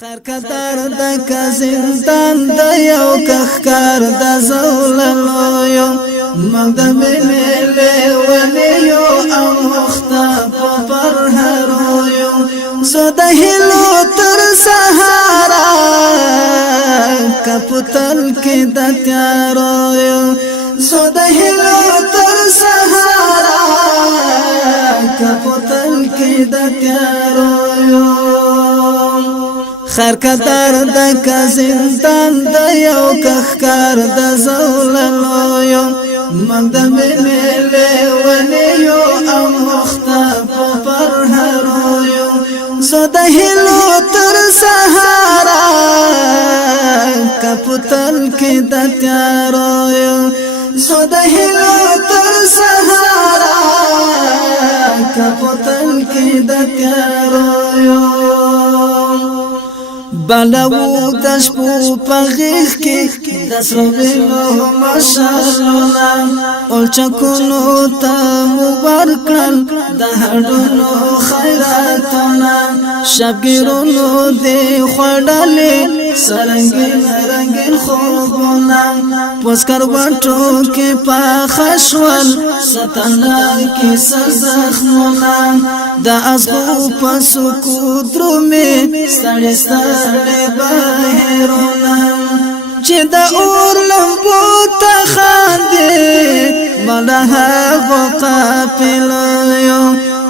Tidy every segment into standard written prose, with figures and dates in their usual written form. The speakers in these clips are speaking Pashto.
خیر کدر د زندان د یو کخکار د زوللو یو مقدم ملي وليو او مختاب پر هرو یو زو د هلو تر سهارا کپتل کې د تیارو یو زو د هلو تر سهارا کپتل کې د تیارو یو خیر کدر د زندان د یو کخکار د زوللو یو مقدم ملي وليو او مختاب پر هرو یو زو د هلو تر سهارا کپتل کې د تیارو یو زو د هلو تر سهارا کپتل کې د تیارو یو بلو د شپو په غیږ کې د سروینو مشالونه اول چکونو ته مبارک کړل د هډونو خیراتونه شبګیرونو دې خوړلې سرنګین رنګین خوبونه پوس کروټو کې پاخه شول ستنه کې سزخمونه د ازغو په سکو درومې ستړي بهرونا چې د اور لمبو ته خاندې ملها غقافل یو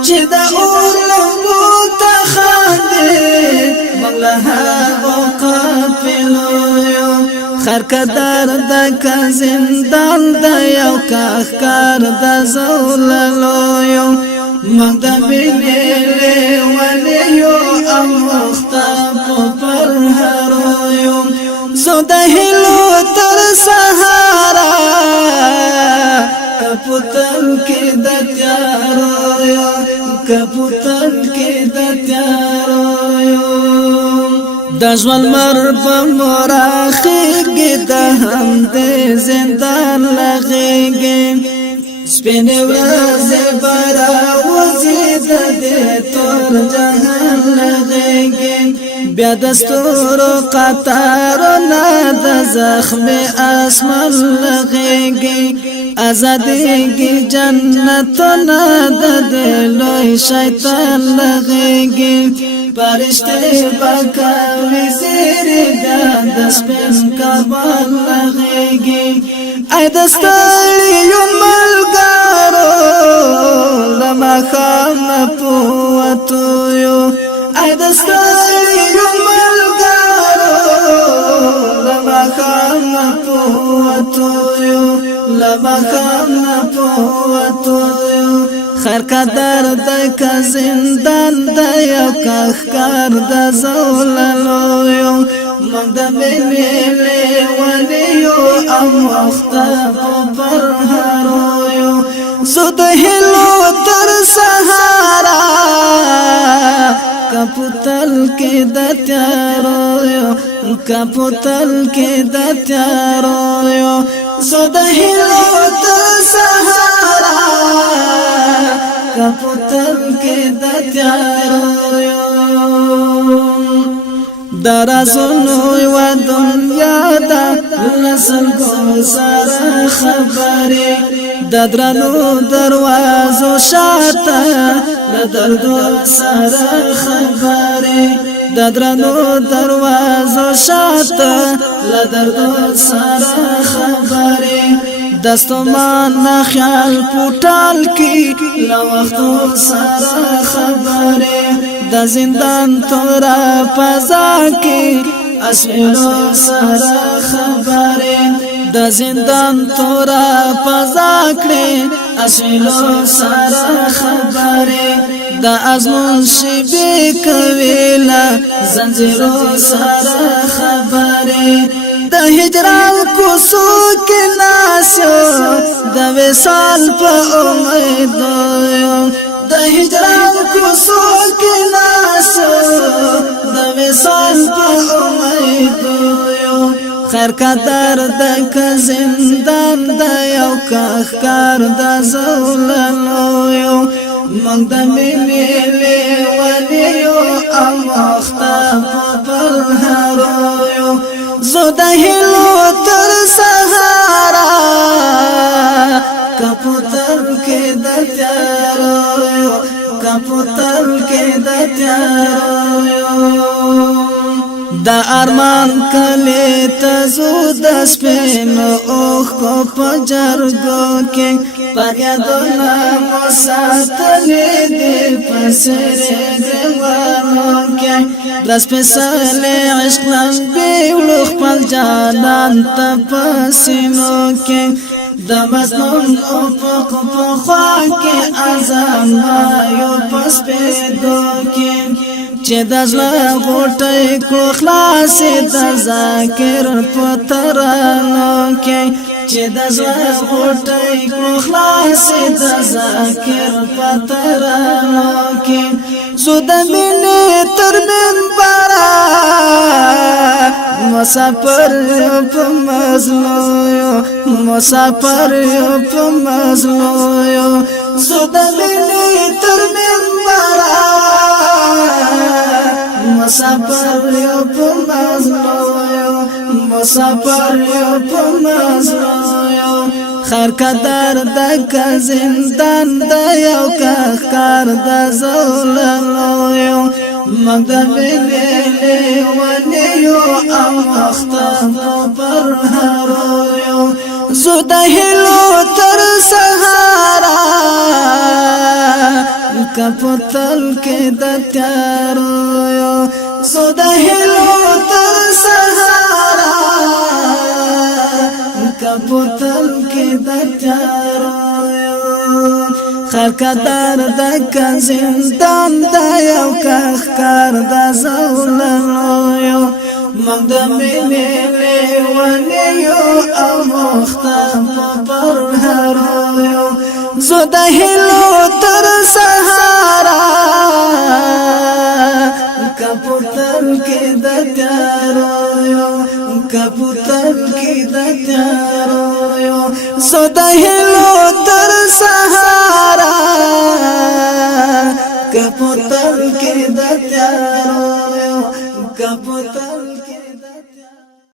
چې د اور لمبو ته خاندې ملها غقافل یو خیر کدر د زندان د یو کخکار د زوللو یو مقدم ملي وليو او مختاب پر هرو یو زو د هلو تر سهارا کپتل کې د تیارو یو کپتل کې د تیارو یو د ژوند مرب مراخیږي د هم د زندان لغیږي سپینه ورځ برا وزید د تور جهان لغیږي بیا د ستورو قطار نه د زخم اسمان لغیږي ازادیږي جنت نه د لوی شیطان لغیږي پرشته پکاوي زیری بیا د سپین کبان لغیږي ای دستړي یو ملګرو لما خام پوتو یو ای دستړي یو ملګرو لما خام پوتو یو لما خام پوتو یو خیر کدر د زندان د یو کخکار د زوللو یو مقدم ملي وليو او مختاب پر هرو یو زو د هلو تر سهارا کپتل کې د تیارو یو کپتل کې د تیارو یو زو د هلو تر سهارا کپتل کې د تیارو یو درازونو و دنیا دا لسل گو سارا خبری ددرانو دروازو شاتا لدردو سارا خبری ددرانو دروازو شاتا لدردو سارا خبری دستو مان خیال پوٹال کی لوختو سارا خبری د زندان تورا پزا کې اسویلو سره خبره د زندان تورا پزا کې اسویلو سره خبره د ازمون شبي کویلا زنجیرو سره خبره د هجران کوسو کې ناسو د وصال په امید د هجران کوسو کې ناسو د وصال په امید یو خیر کدر د زندان د یو کخکار د زوللو یو مقدم ملي وليو او مختاب پر هارو یو زو د هلو تر سهارا کپوتر کې د تیارو یو کپوتر کې د تیارو یو دا ارمان کلی تزو د سپینو اوخ کو پجرګو کې پریادونه مو ساتلې دې پسره ګوانو کې د سپېڅلې عشق لمبې وړو خپل جانان ته پسینو کې د مظلوم افق په خوا کې اذان وایو پس پیدو کې چې د زړه غوټۍ کړو خلاصې د ذاکر په ترانو کې چې د زړه غوټۍ کړو خلاصې د ذاکر په ترانو کې زه د مینې تر منبره مسافر په مظلوم مسافر په مظلوم زه د مینې تر منبره مسافر یو په مظلوم مسافر یو په مظلوم خیر قدر د زندان د یو کار د زولنو یو مګد ویلې ونیو او مختم پر هارو یو زو د هلو تر سهارا کپوتل کې د تیارو یو زو د هلو تر سهارا کپوتل کې د تیارو یو خیر قدر د زندان د یو کار د زولنو یو مګد مینې لیونیو او مختم پر هارو یو زو د هلو تر سهارا کپوتر کې د تیارو یو کپوتر کې د تیارو یو زو د هلو تر